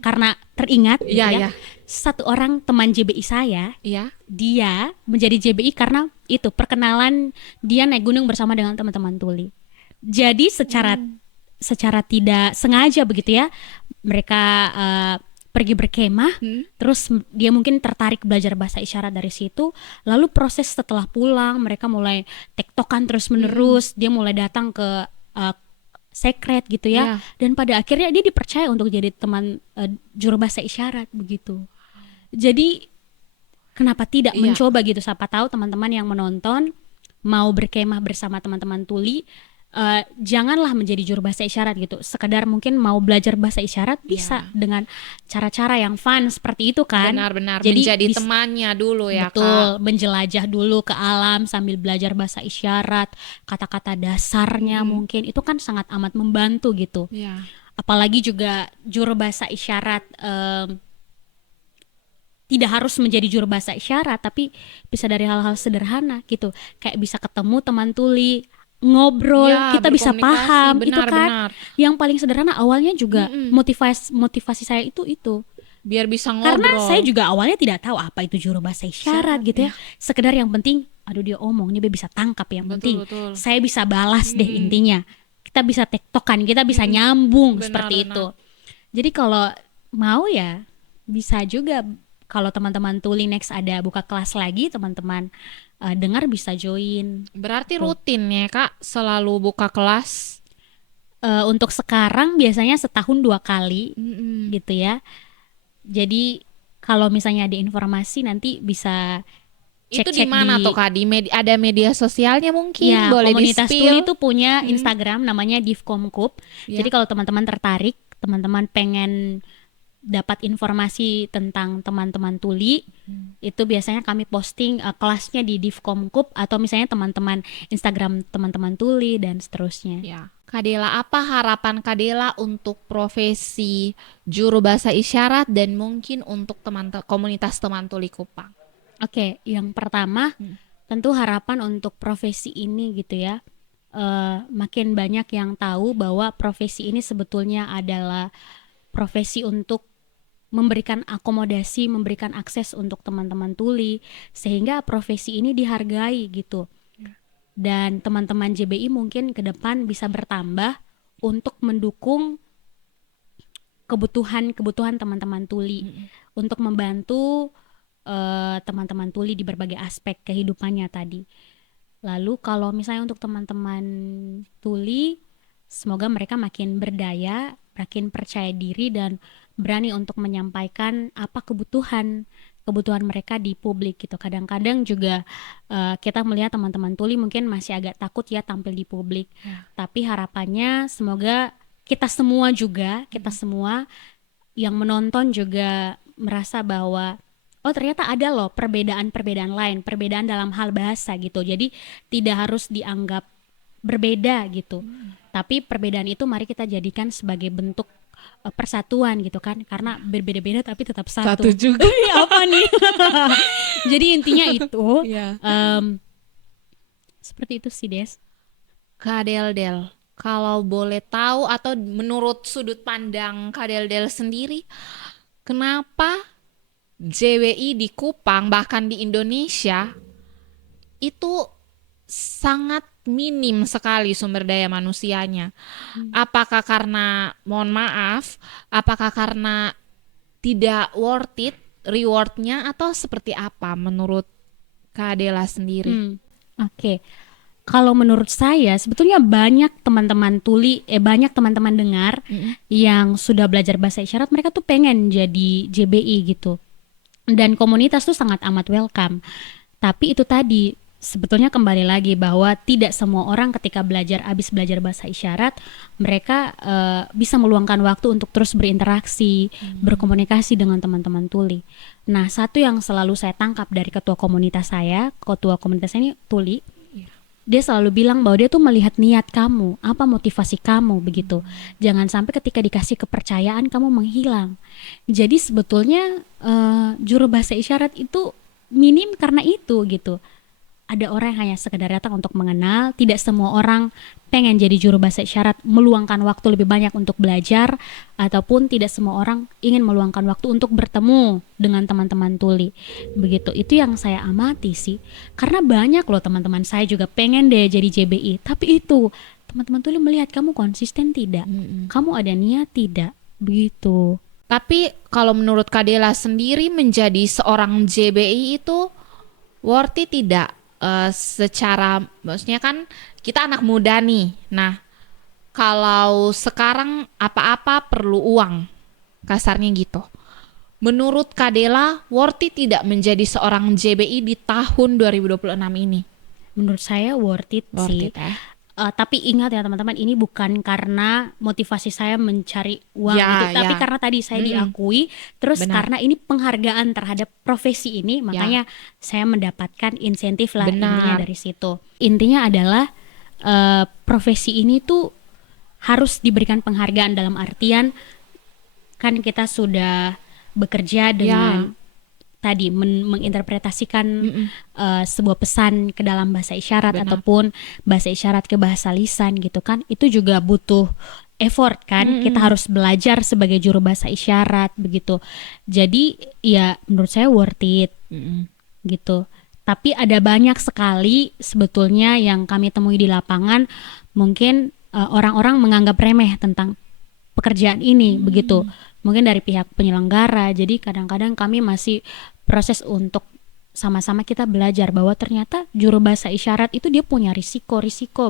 karena teringat gitu Iya, ya. iya. Satu orang teman JBI saya, Iya. dia menjadi JBI karena itu perkenalan dia naik gunung bersama dengan teman-teman tuli. Jadi secara tidak sengaja begitu ya, mereka pergi berkemah, terus dia mungkin tertarik belajar bahasa isyarat dari situ. Lalu proses setelah pulang, mereka mulai tektokan terus menerus. Dia mulai datang ke sekret gitu ya, dan pada akhirnya dia dipercaya untuk jadi teman juru bahasa isyarat begitu. Jadi kenapa tidak mencoba gitu? Siapa tahu teman-teman yang menonton mau berkemah bersama teman-teman tuli, janganlah menjadi juru bahasa isyarat gitu. Sekedar mungkin mau belajar bahasa isyarat bisa dengan cara-cara yang fun seperti itu kan. Benar-benar Jadi menjadi temannya dulu ya, betul, Kak. menjelajah dulu ke alam sambil belajar bahasa isyarat, kata-kata dasarnya mungkin itu kan sangat amat membantu gitu. Ya. Apalagi juga juru bahasa isyarat tidak harus menjadi juru bahasa isyarat, tapi bisa dari hal-hal sederhana gitu. Kayak bisa ketemu teman tuli, ngobrol, Ya, kita bisa berkomunikasi, paham itu benar, kan. benar. Yang paling sederhana awalnya juga motivasi saya itu. Biar bisa ngobrol. Karena saya juga awalnya tidak tahu apa itu juru bahasa isyarat gitu ya. Sekedar yang penting, aduh dia omongnya dia bisa tangkap, yang penting betul. saya bisa balas deh intinya. Kita bisa tektokan, kita bisa nyambung seperti itu. Jadi kalau mau ya bisa juga. Kalau teman-teman tuli next ada buka kelas lagi, teman-teman dengar bisa join. Berarti rutin ya, Kak, selalu buka kelas. Untuk sekarang biasanya setahun 2 kali gitu ya. Jadi kalau misalnya ada informasi nanti bisa Itu di cek-cek mana tuh Kak? Ada media sosialnya mungkin ya, boleh komunitas Tuli di-spill? itu punya Instagram namanya Divkomkup. Ya. Jadi kalau teman-teman tertarik, teman-teman pengen dapat informasi tentang teman-teman Tuli, itu biasanya kami posting kelasnya di Divkomkup atau misalnya teman-teman Instagram teman-teman Tuli dan seterusnya. Ya. Kadela, apa harapan Kadela untuk profesi juru bahasa isyarat dan mungkin untuk komunitas teman tuli Kupang? Oke, yang pertama tentu harapan untuk profesi ini gitu ya, makin banyak yang tahu bahwa profesi ini sebetulnya adalah profesi untuk memberikan akomodasi, memberikan akses untuk teman-teman tuli, sehingga profesi ini dihargai gitu. Dan teman-teman JBI mungkin ke depan bisa bertambah untuk mendukung kebutuhan teman-teman tuli, untuk membantu teman-teman tuli di berbagai aspek kehidupannya tadi. Lalu kalau misalnya untuk teman-teman tuli, semoga mereka makin berdaya, makin percaya diri dan berani untuk menyampaikan apa kebutuhan mereka di publik gitu. Kadang-kadang juga kita melihat teman-teman tuli mungkin masih agak takut ya tampil di publik. Tapi harapannya semoga kita semua yang menonton juga merasa bahwa oh ternyata ada loh perbedaan-perbedaan lain, perbedaan dalam hal bahasa gitu. Jadi tidak harus dianggap berbeda gitu. Tapi perbedaan itu mari kita jadikan sebagai bentuk persatuan gitu kan. Karena berbeda-beda tapi tetap satu. Satu juga. Apa nih? Jadi intinya itu Ya. seperti itu sih Des. Kak Del, kalau boleh tahu atau menurut sudut pandang Kak Del sendiri, kenapa JWI di Kupang bahkan di Indonesia itu sangat minim sekali sumber daya manusianya? Apakah karena, mohon maaf, apakah karena tidak worth it rewardnya atau seperti apa menurut Kak Dela sendiri? Oke. Kalau menurut saya sebetulnya banyak teman-teman tuli, banyak teman-teman dengar yang sudah belajar bahasa isyarat, mereka tuh pengen jadi JBI gitu. Dan komunitas tuh sangat amat welcome. Tapi itu tadi sebetulnya kembali lagi bahwa tidak semua orang ketika habis belajar bahasa isyarat mereka bisa meluangkan waktu untuk terus berinteraksi, berkomunikasi dengan teman-teman tuli. Nah, satu yang selalu saya tangkap dari ketua komunitas ini tuli, dia selalu bilang bahwa dia tuh melihat niat kamu, apa motivasi kamu begitu. Jangan sampai ketika dikasih kepercayaan kamu menghilang. Jadi sebetulnya juru bahasa isyarat itu minim karena itu gitu. Ada orang yang hanya sekedar datang untuk mengenal. Tidak semua orang pengen jadi juru bahasa isyarat, meluangkan waktu lebih banyak untuk belajar, ataupun tidak semua orang ingin meluangkan waktu untuk bertemu dengan teman-teman tuli. Begitu, itu yang saya amati sih. Karena banyak loh teman-teman saya juga pengen deh jadi JBI, tapi itu teman-teman tuli melihat kamu konsisten tidak, kamu ada niat tidak, begitu. Tapi kalau menurut Kak Dela sendiri menjadi seorang JBI itu worth it tidak? Secara, maksudnya kan kita anak muda nih. Nah, kalau sekarang apa-apa perlu uang, kasarnya gitu. Menurut Kak Dela, worth it tidak menjadi seorang JBI di tahun 2026 ini? Menurut saya worth it sih. Tapi ingat ya teman-teman, ini bukan karena motivasi saya mencari uang gitu, tapi karena tadi saya diakui, terus karena ini penghargaan terhadap profesi ini, makanya saya mendapatkan insentif lah. Intinya dari situ. Intinya adalah profesi ini tuh harus diberikan penghargaan dalam artian kan kita sudah bekerja dengan tadi menginterpretasikan sebuah pesan ke dalam bahasa isyarat ataupun bahasa isyarat ke bahasa lisan gitu kan, itu juga butuh effort kan. Kita harus belajar sebagai juru bahasa isyarat begitu. Jadi ya menurut saya worth it gitu. Tapi ada banyak sekali sebetulnya yang kami temui di lapangan, mungkin orang-orang menganggap remeh tentang pekerjaan ini begitu. Mungkin dari pihak penyelenggara. Jadi kadang-kadang kami masih proses untuk sama-sama kita belajar bahwa ternyata juru bahasa isyarat itu dia punya risiko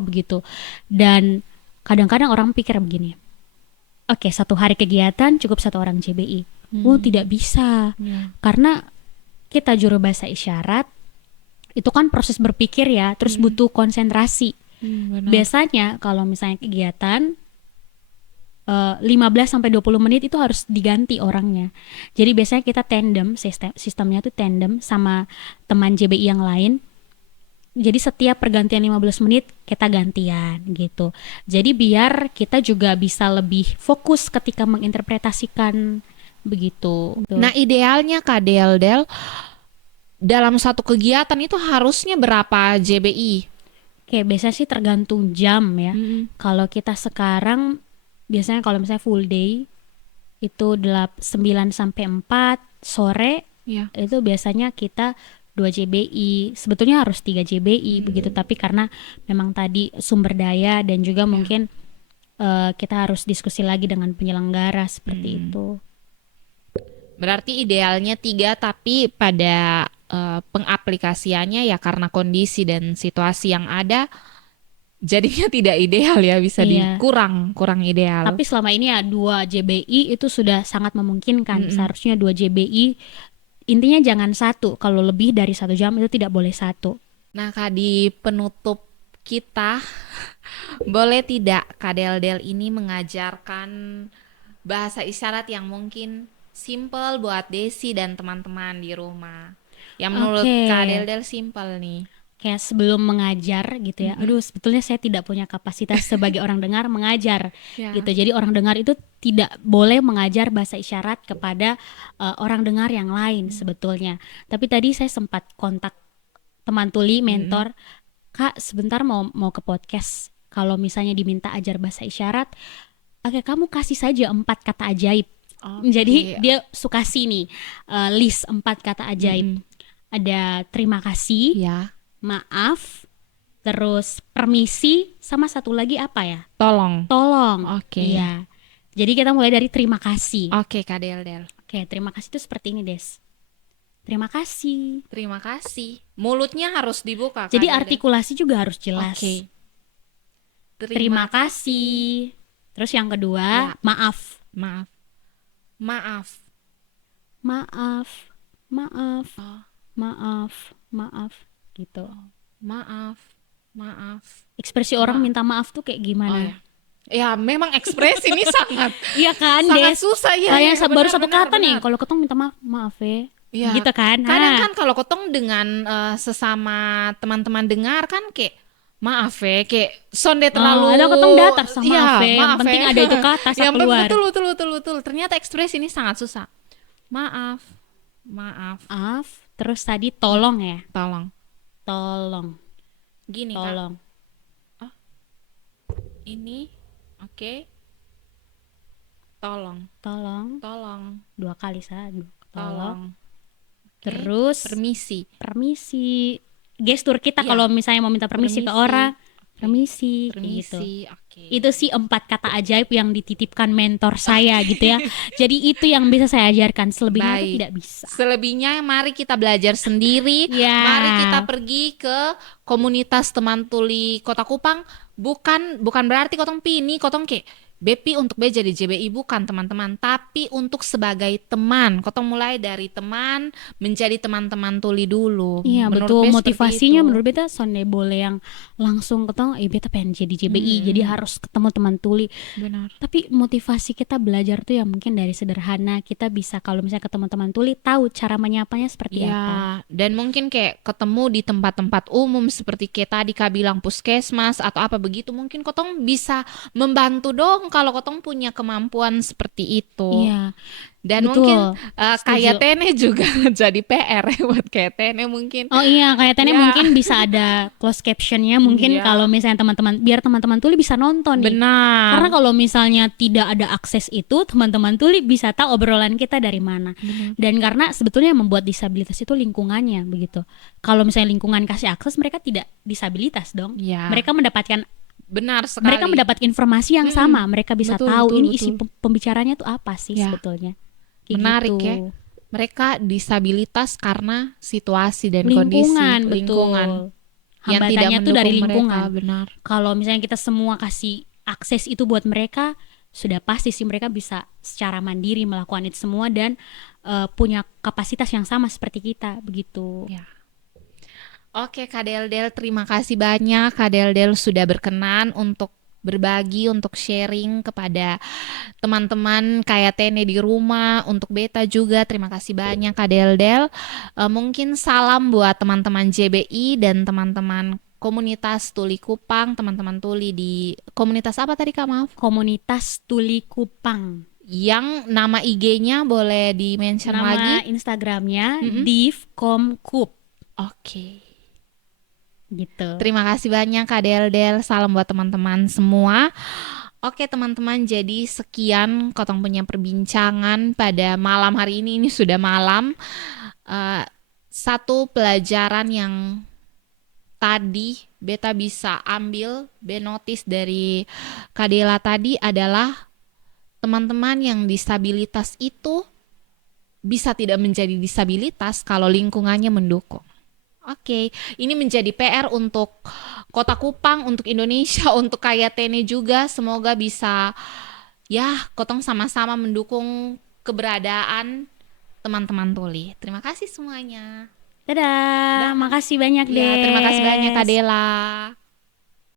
begitu. Dan kadang-kadang orang pikir begini, oke, 1 hari kegiatan cukup 1 orang JBI. Oh, tidak bisa. Karena kita juru bahasa isyarat itu kan proses berpikir ya, terus butuh konsentrasi. Biasanya kalau misalnya kegiatan 15-20 menit itu harus diganti orangnya. Jadi biasanya kita tandem, sistemnya tuh tandem sama teman JBI yang lain. Jadi setiap pergantian 15 menit kita gantian gitu. Jadi biar kita juga bisa lebih fokus ketika menginterpretasikan begitu. Nah, idealnya Kak Del dalam satu kegiatan itu harusnya berapa JBI? Oke, biasanya sih tergantung jam ya. Kalau kita sekarang biasanya kalau misalnya full day itu 9 sampai 4 sore, itu biasanya kita 2 JBI, sebetulnya harus 3 JBI begitu, tapi karena memang tadi sumber daya dan juga mungkin kita harus diskusi lagi dengan penyelenggara seperti itu. Berarti idealnya 3, tapi pada pengaplikasiannya ya karena kondisi dan situasi yang ada jadinya tidak ideal ya, bisa kurang ideal. Tapi selama ini ya 2 JBI itu sudah sangat memungkinkan. Seharusnya 2 JBI. Intinya jangan 1, kalau lebih dari 1 jam itu tidak boleh 1. Nah Kak, di penutup kita boleh tidak Kak Del ini mengajarkan bahasa isyarat yang mungkin simple buat Desi dan teman-teman di rumah, yang menurut Kak Del simple nih. Kayak sebelum mengajar gitu ya, aduh sebetulnya saya tidak punya kapasitas sebagai orang dengar mengajar gitu. Jadi orang dengar itu tidak boleh mengajar bahasa isyarat kepada orang dengar yang lain sebetulnya. Tapi tadi saya sempat kontak teman tuli, mentor, Kak sebentar mau ke podcast, kalau misalnya diminta ajar bahasa isyarat, oke kamu kasih saja 4 kata ajaib. Jadi dia suka nih list 4 kata ajaib. Ada terima kasih, maaf, terus permisi, sama satu lagi apa ya? Tolong. Iya. Jadi kita mulai dari terima kasih. Oke, Kak Del. Oke, terima kasih itu seperti ini, Des. Terima kasih. Terima kasih. Mulutnya harus dibuka. Jadi artikulasi juga harus jelas. Terima kasih. Terus yang kedua, maaf. Maaf. Gitu. Maaf. Ekspresi orang minta maaf tuh kayak gimana? Ya memang ekspresi ini sangat iya kan, sangat susah ya. Kayak baru satu kata nih, kalau ketong minta maaf ya. Gitu kan. Kadang kan kalau ketong dengan sesama teman-teman dengar kan kayak maaf ya, kayak sonde terlalu. Ada ketong datar sama maaf ya. Yang penting ada itu kata keluar. Betul. Ternyata ekspresi ini sangat susah. Maaf. Terus tadi tolong ya. Tolong. Gini tolong. Kak. Ini oke. Tolong. 2 kali saja. Tolong. Terus permisi. Gestur kita kalau misalnya mau minta permisi ke orang, permisi. Gitu. Itu sih 4 kata ajaib yang dititipkan mentor saya gitu ya. Jadi itu yang bisa saya ajarkan, selebihnya itu tidak bisa. Selebihnya mari kita belajar sendiri. Mari kita pergi ke komunitas teman tuli Kota Kupang. Bukan berarti kotong kayak Bepi untuk B jadi JBI, bukan teman-teman, tapi untuk sebagai teman. Kotong mulai dari teman menjadi teman-teman tuli dulu. Iya betul, motivasinya menurut beta sonde boleh yang langsung ketong, beta pengen jadi JBI, jadi harus ketemu teman tuli. Benar. Tapi motivasi kita belajar tuh ya mungkin dari sederhana, kita bisa kalau misalnya ketemu teman tuli tahu cara menyapanya seperti apa. Dan mungkin kayak ketemu di tempat-tempat umum seperti kayak tadi Kak bilang puskesmas atau apa begitu, mungkin kotong bisa membantu dong kalau kotong punya kemampuan seperti itu. Iya. Dan betul, mungkin kayak Tene juga jadi PR buat kayak Tene mungkin. Oh iya, kayak Tene mungkin bisa ada closed captionnya mungkin kalau misalnya teman-teman, biar teman-teman tuli bisa nonton nih. Benar. Karena kalau misalnya tidak ada akses itu, teman-teman tuli bisa tahu obrolan kita dari mana. Dan karena sebetulnya yang membuat disabilitas itu lingkungannya begitu. Kalau misalnya lingkungan kasih akses, mereka tidak disabilitas dong. Mereka mendapatkan benar sekali. Mereka mendapat informasi yang sama, mereka bisa tahu ini isi pembicaranya tuh apa sih sebetulnya. Menarik gitu. Ya. Mereka disabilitas karena situasi dan lingkungan, kondisi lingkungan yang tidak mendukung dari lingkungan. Mereka, benar. Kalau misalnya kita semua kasih akses itu buat mereka, sudah pasti sih mereka bisa secara mandiri melakukan itu semua dan punya kapasitas yang sama seperti kita begitu. Ya. Oke Kak Del, terima kasih banyak Kak Del sudah berkenan untuk berbagi, untuk sharing kepada teman-teman kayak Tene di rumah, untuk Beta juga. Terima kasih banyak Kak Del. Mungkin salam buat teman-teman JBI dan teman-teman komunitas Tuli Kupang, teman-teman Tuli di komunitas apa tadi Kak, maaf? Komunitas Tuli Kupang. Yang nama IG-nya boleh di-mention lagi? Nama Instagramnya divkomkup. Oke. Gitu. Terima kasih banyak Kak Del. Salam buat teman-teman semua. Oke teman-teman, jadi sekian Kotong punya perbincangan pada malam hari ini. Ini sudah malam. Satu pelajaran yang tadi Beta bisa ambil, notice dari Kak Dela tadi adalah teman-teman yang disabilitas itu bisa tidak menjadi disabilitas kalau lingkungannya mendukung. Oke, ini menjadi PR untuk Kota Kupang, untuk Indonesia, untuk Kayatene juga. Semoga bisa ya Kotong sama-sama mendukung keberadaan teman-teman Tuli. Terima kasih semuanya. Dadah, makasih banyak Ya, terima kasih banyak Kak Des. Dela.